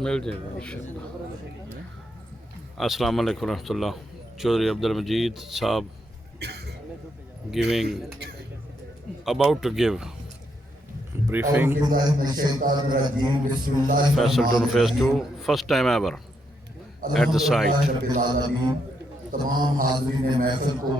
مل جائے گا انشاءاللہ۔ السلام علیکم ورحمۃ اللہ۔ چودھری عبدالمجید صاحب giving about to give briefing Faisal Tun Phase 2 first time ever at the site. تمام حاضرین محفل کو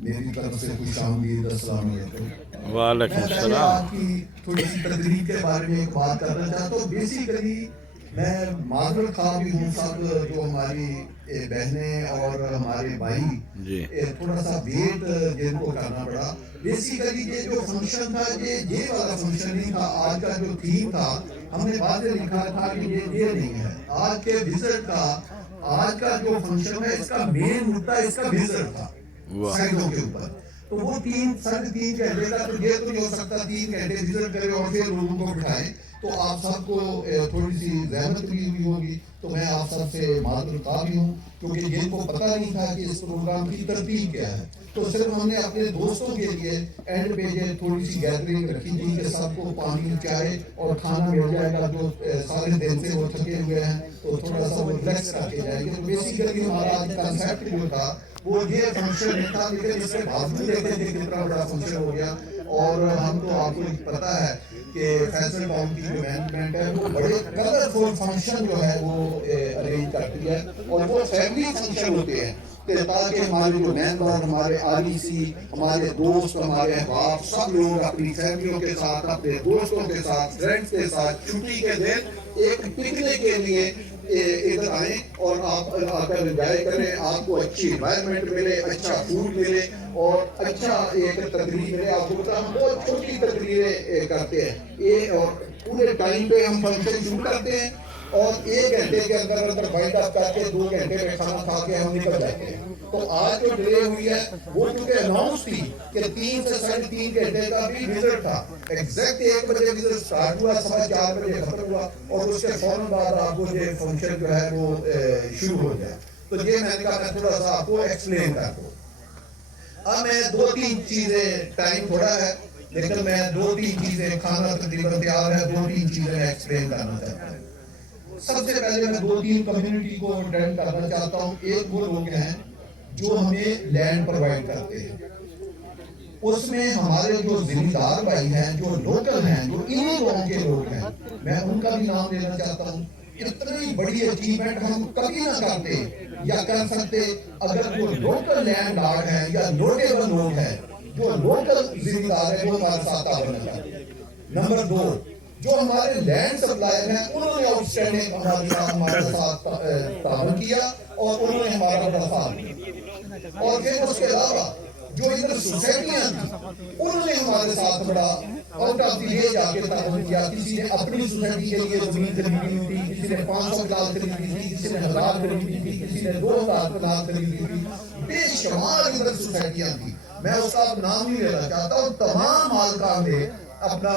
میری طرف سے خوش آمدید، السلام علیکم۔ وعلیکم میں پہلے السلام۔ آپ کی تھوڑی سی تقریب کے بارے میں ایک بات کرنا چاہتا ہوں۔ بیسیکلی میں معذرت خواہ بھی ہوں، سب جو ہماری بہنیں اور ہمارے بھائی جی تھوڑا سا ویٹ جن کو کرنا پڑا۔ بیسیکلی یہ جو فنکشن تھا یہ والا فنکشن نہیں تھا۔ آج کا جو تھیم تھا ہم نے واضح لکھا تھا کہ یہ نہیں ہے آج کے وزٹ کا۔ آج کا جو فنکشن ہے اس کا مین مدعا اس کا وزٹ تھا سائٹوں کے اوپر۔ تو وہ 3.5 گھنٹے کا تو یہ تو نہیں ہو سکتا 3 گھنٹے وزٹ کرے اور پھر لوگوں کو بٹھائیں، تو آپ سب کو تھوڑی سی زحمت بھی ہوئی ہوگی۔ تو میں آپ سب سے معذرت خواہ بھی ہوں کیونکہ جن کو پتہ نہیں تھا کہ اس پروگرام کی ترتیب کیا ہے، تو صرف ہم نے اپنے دوستوں کے لیے اینڈ پہ یہ تھوڑی سی گیدرنگ رکھی تھی کہ سب کو پانی چائے اور کھانا مل جائے گا، جو سارے دن سے وہ تھکے ہوئے ہیں تو تھوڑا سا وہ ریلیکس کر کے جائیں گے۔ تو بیسیکلی ہمارا آج کنسیپٹ جو تھا وہ یہ فنکشن نہیں تھا، لیکن اس کے باوجود دیکھیں کہ کتنا بڑا فنکشن ہو گیا۔ اور ہم تو آپ کو پتہ ہے کہ فیصل ٹاؤن کی جو مینجمنٹ ہے وہ بڑے کلرفل فنکشن جو ہے وہ ارینج کرتی ہے، اور وہ فیملی فنکشن ہوتے ہیں تاکہ ہمارے جو ممبر، ہمارے آئی سی، ہمارے دوست، ہمارے احباب سب لوگ اپنی فیملیوں کے ساتھ، اپنے دوستوں کے ساتھ، فرینڈس کے ساتھ چھٹی کے دن ایک پکنک کے لیے ادھر آئیں اور آپ آ کر انجوائے کریں، آپ کو اچھی انوائرمنٹ ملے، اچھا فوڈ ملے اور اچھا ایک تقریر ملے۔ آپ کو پتا ہم بہت چھوٹی تقریریں کرتے ہیں اور پورے ٹائم پہ ہم فنکشن شروع کرتے ہیں اور 1 گھنٹے کے اندر وائنڈ اپ کر کے 2 گھنٹے میں کھانا کھا کے ہم نکل جاتے ہیں۔ تو آج جو ڈلے ہوئی ہے وہ چونکہ اناؤنس تھی کہ 3 سے 3.5 گھنٹے کا بھی وزٹ تھا، ایگزیکٹ 1 بجے وزٹ سٹارٹ ہوا، 4:15 بجے ختم ہوا اور اس کے فوراً بعد آپ کو یہ فنکشن جو ہے وہ شروع ہو گیا۔ تو یہ میں نے کہا میں تھوڑا سا آپ کو ایکسپلین کر دوں۔ اب میں 2-3 چیزیں، ٹائم تھوڑا ہے لیکن میں 2-3 چیزیں، کھانا تقریباً تیار ہے، 2-3 چیزیں میں ایکسپلین کرنا چاہتا ہوں۔ سب سے پہلے میں 2-3 کمیونٹی کو اٹینڈ کرنا چاہتا ہوں۔ ایک وہ لوگ ہیں جو ہمیں لینڈ پرووائڈ کرتے ہیں، اس میں ہمارے جو ذمہ دار بھائی ہیں، جو لوکل ہیں، جو انہی گاؤں کے لوگ ہیں، میں ان کا بھی نام لینا چاہتا ہوں۔ اتنی بڑی اچیومنٹ ہم کبھی نہ کرتے یا کر سکتے اگر وہ لوکل لینڈ لارڈ ہیں یا نوٹیبل لوگ ہیں، جو لوکل ذمہ دار ہیں، وہ ہمارے ساتھ آنا چاہتے ہیں۔ نمبر 2، جو ہمارے لینڈ سپلائر ہیں انہوں نے آؤٹ اسٹینڈنگ ہمارے ساتھ تعاون کیا اور انہوں نے ہمارا بڑا ساتھ دیا۔ اور پھر اس کے علاوہ جو ادھر سوسائٹیاں تھیں انہوں نے ہمارے ساتھ بڑا آؤٹ آف دی وے جا کے تعاون کیا۔ کسی نے اپنی سوسائٹی کے لیے زمین خریدی تھی، کسی نے 500 کنال خریدی تھی، کسی نے 1000 خریدی تھی، کسی نے 2000 کنال خریدی تھی۔ بے شمار ادھر سوسائٹیاں تھیں، میں اس کا نام نہیں لینا چاہتا ہوں۔ تمام مالکان نے اپنا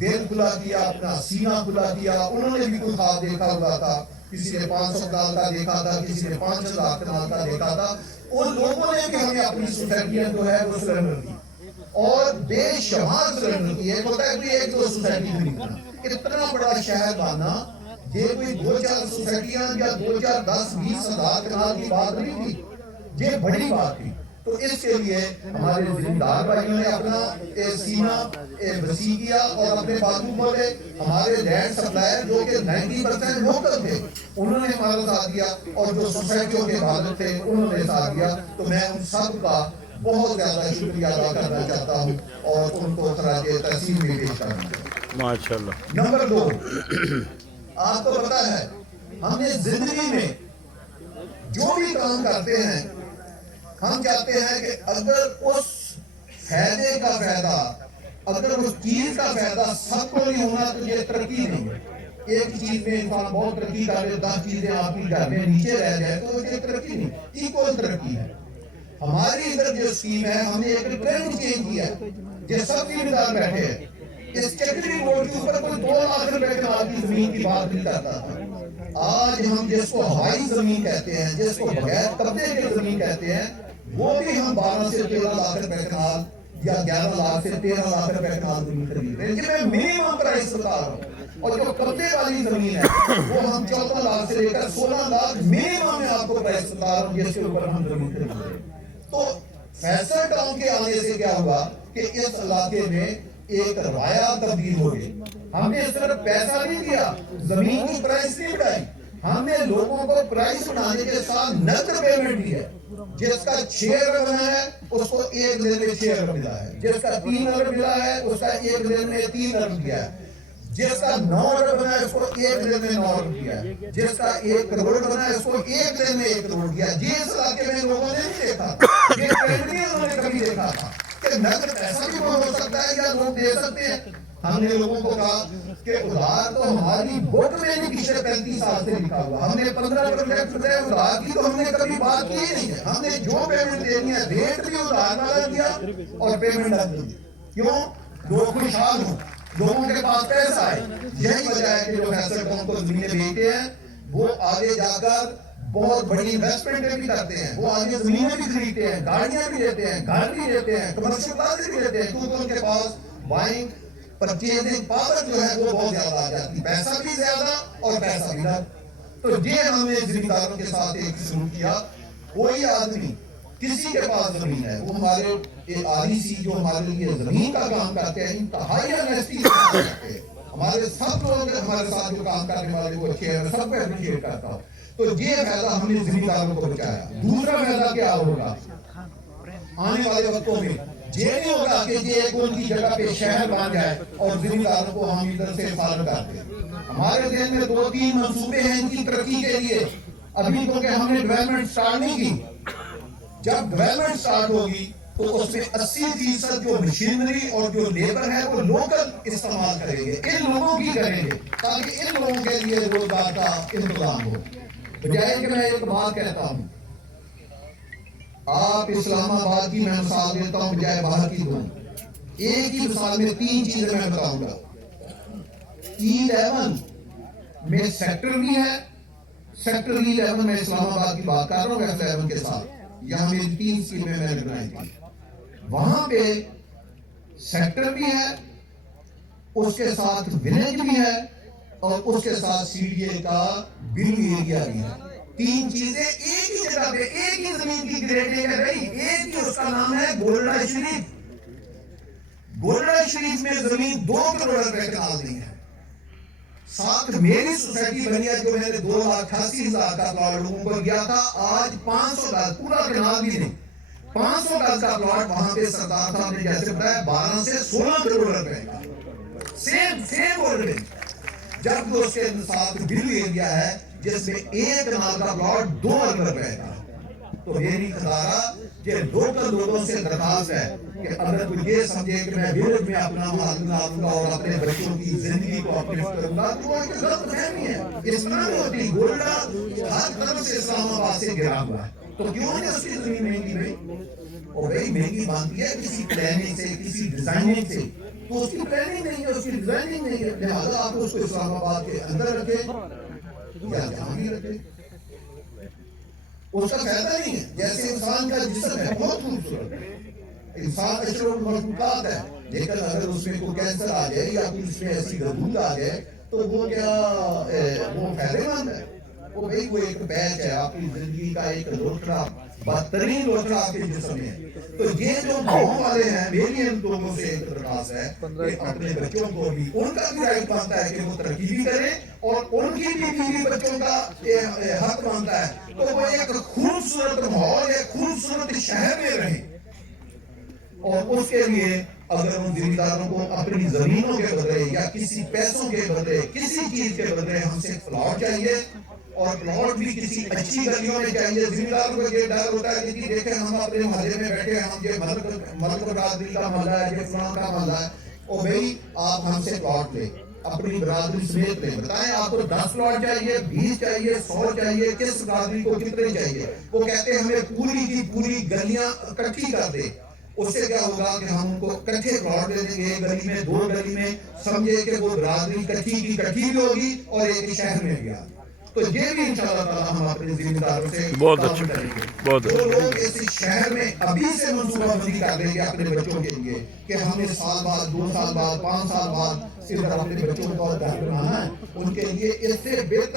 دل کھلا کیا، اپنا سینہ کھلا کیا، انہوں نے بھی کوئی خواب دیکھا ہوا تھا، کسی نے 500 کنال کا دیکھا تھا، کسی نے 5000 کنال کا دیکھا تھا۔ ان لوگوں نے بھی ہمیں اپنی سوسائٹیاں جو ہے وہ سرنڈر کی اور بے شمار سرنڈر کی۔ ایک ہوتا ہے کہ 1-2 سوسائٹی خریدنا، اتنا بڑا شہر بنانا یہ کوئی 2-4 سوسائٹیاں یا 2-4 10-20 ہزار کنال کی بات نہیں تھی، یہ بڑی بات تھی۔ تو اس کے لیے ہمارے ذمہ دار بھائیوں نے اپنا سینہ وسیع کیا اور اپنے بازو کھولے۔ ہمارے لینڈ سپلائر جو کہ 90% لوکل تھے انہوں نے ہمارا ساتھ دیا اور جو سوسائٹیوں کے مالک تھے انہوں نے ساتھ دیا۔ تو میں ان سب کا بہت زیادہ شکریہ ادا کرنا چاہتا ہوں اور ان کو خراج تحسین بھی پیش کرنا چاہتا ہوں۔ ماشاءاللہ۔ نمبر 2، آپ کو پتا ہے ہم نے زندگی میں جو بھی کام کرتے ہیں ہم چاہتے ہیں کہ اگر اس فائدے کا فائدہ، اگر اس چیز کا فائدہ سب کو نہیں ہونا تو یہ ترقی نہیں ہے۔ ایک چیز میں انسان بہت ترقی کر لے، 10 چیزیں آپ کی گھر میں نیچے رہ جائے تو یہ ترقی نہیں، ایکول ترقی ہے۔ ہماری ادھر جو اسکیم ہے ہم نے ایک ٹرینڈ چینج کیا، یہ سب ذمہ دار بیٹھے ہیں۔ اس چکری روڈ کے اوپر کوئی 2 لاکھ روپے کنال کی زمین کی بات نہیں کرتا تھا۔ آج ہم جس کو ہوائی زمین کہتے ہیں، جس کو بغیر قبضے کی زمین کہتے ہیں، وہ بھی ہم 12 سے 13 لاکھ روپے کنال یا 11 لاکھ سے 13 لاکھ روپے کنال زمین خرید رہے ہیں۔ یہ میں منیمم پرائس بتا رہا ہوں۔ اور جو قبضے والی زمین ہے وہ ہم 14 لاکھ سے لے کر 16 لاکھ منیمم میں آپ کو پرائس بتا رہا ہوں جس کے اوپر ہم زمین خریدتے ہیں۔ تو فیصل ٹاؤن کے آنے سے کیا ہوا کہ اس علاقے میں ایک روایات تبدیل ہو گئی۔ ہم نے صرف پیسہ نہیں دیا، زمین کی پرائس نہیں بڑھائی، ہم نے لوگوں کو پرائس بڑھانے کے ساتھ نقد پیمنٹ دی ہے۔ جس کا 6 ارب بنا ہے اس کو 1 دن میں 6 ارب ملا ہے، جس کا 3 ارب ملا ہے اس کا 1 دن میں 3 ارب دیا ہے، جس کا 9 ارب بنا ہے اس کو 1 دن میں 9 ارب دیا ہے، جس کا 1 کروڑ بنا ہے اس کو 1 دن میں 1 کروڑ دیا۔ یہ اس علاقے میں لوگوں نے نہیں دیکھا، یہ ٹرینڈ نہیں انہوں نے کبھی دیکھا تھا کہ نقد پیسہ بھی ہو سکتا ہے یا لوگ دے سکتے ہیں۔ ہم نے لوگوں کو کہا کہ ادھار تو ہماری بک میں نہیں پچھلے 35 سال سے لکھا ہوا، ہم نے 15 پروجیکٹ بتائے، ادھار کی تو ہم نے کبھی بات کی نہیں ہے۔ ہم نے جو پیمنٹ دینی ہے ریٹ بھی ادھار والا دیا اور پیمنٹ نہ دی۔ کیوں؟ لوگ خوشحال ہوں، لوگوں کے پاس پیسہ ہے۔ یہی وجہ ہے کہ جو فیصل ٹاؤن کو زمینیں بیچتے ہیں وہ آگے جا کر بہت بڑی انویسٹمنٹ بھی کرتے ہیں، وہ آگے زمینیں بھی خریدتے ہیں، گاڑیاں بھی لیتے ہیں، گھر بھی لیتے ہیں، کمرشل پلازے بھی لیتے ہیں، کیونکہ ان کے پاس بائنگ پرچیزنگ پاور جو ہے وہ بہت زیادہ آ جاتی، پیسہ بھی زیادہ اور پیسہ بھی نہ۔ تو یہ ہم نے زمینداروں کے ساتھ ایک شروع کیا۔ کوئی آدمی کسی کے پاس زمین ہے، وہ ہمارے آری سی جو ہمارے لیے زمین کا کام کرتے ہیں انتہائی انویسٹی کرتے ہیں، ہمارے سب لوگ ہمارے ساتھ جو کام کرنے والے وہ اچھے ہیں، سب کو اپریشیٹ کرتا ہوں۔ تو یہ فائدہ ہم نے زمینداروں کو بچایا۔ دوسرا فائدہ کیا ہوگا آنے والے وقتوں میں؟ یہ نہیں ہوگا کہ یہ ایک ان کی جگہ پہ شہر بن جائے اور زمینداروں کو ہم ادھر سے فارغ کر دیں۔ ہمارے ذہن میں 2-3 منصوبے ہیں ان کی ترقی کے لیے، ابھی تو کہ ہم نے ڈیولپمنٹ سٹارٹ نہیں کی۔ جب ڈیولپمنٹ سٹارٹ ہوگی تو اس میں 80% جو مشینری اور جو لیبر ہے وہ لوکل استعمال کریں گے، ان لوگوں کی کریں گے تاکہ ان لوگوں کے لیے روزگار کا انتظام ہو۔ بجائے کہ میں ایک بات کہتا ہوں، آپ اسلام آباد کی میں مثال دیتا ہوں بجائے باہر کی دوں، ایک ہی مثال میں 3 چیزیں میں بتاؤں گا۔ E11 میں سیکٹر بھی ہے، سیکٹر E11 میں اسلام آباد کی بات کر رہا ہوں F11 کے ساتھ، یہاں میری 3 اسکیمیں میں نے بنائی تھی، وہاں پہ سیکٹر بھی ہے، اس کے ساتھ ولیج بھی ہے اور اس کے ساتھ CDA کا بلو ایریا بھی ہے۔ 3 چیزیں ایک ہی جگہ پہ ایک ہی زمین کی گریڈنگ ہے رہی، ایک ہی اس کا نام ہے گولڈا شریف۔ گولڈا شریف میں زمین 2 کروڑ روپے کنال نہیں ہے۔ ساتھ میری سوسائٹی بنی ہے جو میں نے 2,88,000 کا پلاٹ لوگوں کو دیا تھا، آج 500 گز، پورا کنال بھی نہیں، 500 گز کا پلاٹ وہاں پہ سردار صاحب نے جیسے بتایا 12 سے 16 کروڑ روپے کا، سیم آرڈر۔ جب اس کے ساتھ بلو ایریا ہے جس میں 1 کنال کا پلاٹ 2 ارب روپے کا، تو میری خدارہ کہ لوکل لوگوں سے درخواست ہے کہ اگر کوئی یہ سمجھے کہ میں ویلج میں اپنا محل بنا لوں گا اور اپنے بچوں کی زندگی کو اپلفٹ کروں گا تو وہ ایک غلط فہمی ہے۔ اس طرح نہیں ہوتی، گولڈا ہر طرف سے اسلام آباد سے گرا ہوا ہے، تو کیوں نہیں اس کی زمین مہنگی بھائی؟ اور بھائی مہنگی بنتی ہے کسی پلاننگ سے، کسی ڈیزائننگ سے، تو اس کی پلاننگ نہیں ہے، اس کی ڈیزائننگ نہیں ہے، لہٰذا آپ اس کو اسلام آباد کے اندر رکھیں یا جہاں بھی رکھیں، اس کا فائدہ نہیں ہے۔ جیسے انسان کا جسم ہے بہت خوبصورت ہے، انسان اشرف المخلوقات ہے، لیکن اگر اس میں کوئی کینسر آ جائے یا کوئی اس میں ایسی گردود آ جائے تو وہ کیا وہ فائدے مند ہے؟ وہ بھائی وہ ایک پیچ ہے آپ کی زندگی کا، ایک لوٹڑا، بدترین لوٹڑا آپ کے جسم میں ہے۔ تو یہ جو گاؤں والے ہیں، میری ان لوگوں سے ایک درخواست ہے کہ اپنے بچوں کو بھی، ان کا بھی رائٹ بنتا ہے کہ وہ ترقی بھی کریں اور ان کی بھی بیوی بچوں کا حق بنتا ہے تو وہ ایک خوبصورت ماحول، ایک خوبصورت شہر میں رہیں۔ اور اس کے لیے اگر ان زمینداروں کو اپنی زمینوں کے بدلے یا کسی پیسوں کے بدلے، کسی چیز کے بدلے ہم سے پلاٹ چاہیے، اور پلاٹ بھی کسی اچھی گلیوں میں چاہیے۔ زمینداروں کو یہ ڈر ہوتا ہے کہ دیکھیں ہم اپنے محلے میں بیٹھے ہیں، ہم یہ ملک برادری کا محلہ ہے، یہ فلاں کا محلہ ہے، اور بھائی آپ ہم سے پلاٹ لیں، اپنی برادری سمیت لیں، بتائیں آپ کو 10 پلاٹ چاہیے، 20 چاہیے، 100 چاہیے، کس برادری کو کتنے چاہیے؟ وہ کہتے ہیں ہمیں پوری کی پوری گلیاں اکٹھی کر دیں۔ اس سے کیا ہوگا کہ ہم ان کو کٹھے پلاٹ دے دیں گے، ایک گلی میں، 2 گلی میں، سمجھے کہ وہ برادری کٹھی کی کٹھی بھی ہوگی اور ایک شہر میں بھی آ۔ تو یہ بھی انشاءاللہ تعالی ہم اپنے ذمہ داروں سے بہت تعاون اچھا، کریں گے۔ بہت جو اچھا۔ لوگ اس شہر میں ابھی سے منصوبہ بندی کر رہے ہیں اپنے بچوں کے لیے کہ ہمیں سال بعد 2 سال بعد 5 سال بعد ادھر اپنے بچوں کو گھر بنانا ہے، ان کے لیے اس سے بہتر